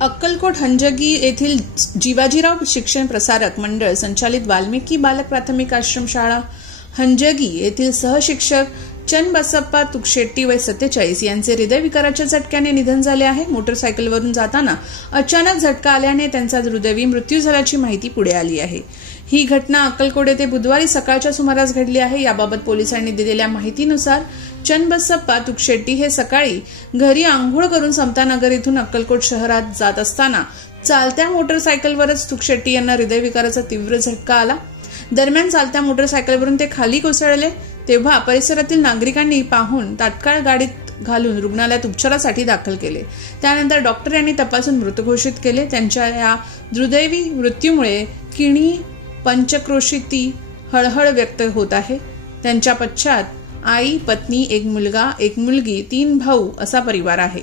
अक्कलकोट हंजगी येथील जीवाजीराव शिक्षण प्रसारक मंडळ संचालित वाल्मिकी बालक प्राथमिक आश्रमशाळा हंजगी येथील सहशिक्षक चन्नबसप्पा तुकशेट्टी वय 47 यांचे हृदयविकाराच्या झटक्याने निधन झाले आहे। मोटरसायकलवरून जाताना अचानक झटका आल्याने त्यांचा दुर्दैवी मृत्यू झाल्याची माहिती पुढे आली आहे। ही घटना अक्कलकोट येथे बुधवारी सकाळच्या सुमारास घडली आहे। याबाबत पोलिसांनी दिलेल्या माहितीनुसार चन्नबसप्पा तुकशेट्टी हे सकाळी घरी आंघोळ करून समतानगर येथून अक्कलकोट शहरात जात असताना चालत्या मोटरसायकलवरच तुकशेट्टी यांना हृदयविकाराचा तीव्र झटका आला। दरम्यान चालत्या मोटरसायकलवरून ते खाली कोसळले तेव्हा परिसरातील नागरिकांनी पाहून तात्काळ गाडीत घालून रुग्णालयात उपचारासाठी दाखल केले। त्यानंतर डॉक्टर यांनी तपासून मृत घोषित केले। त्यांच्या या दुर्दैवी मृत्यूमुळे किणी पंचक्रोशीती हळहळ व्यक्त होत आहे। त्यांच्या पश्चात आई, पत्नी, एक मुलगा, एक मुलगी, 3 भाऊ असा परिवार आहे।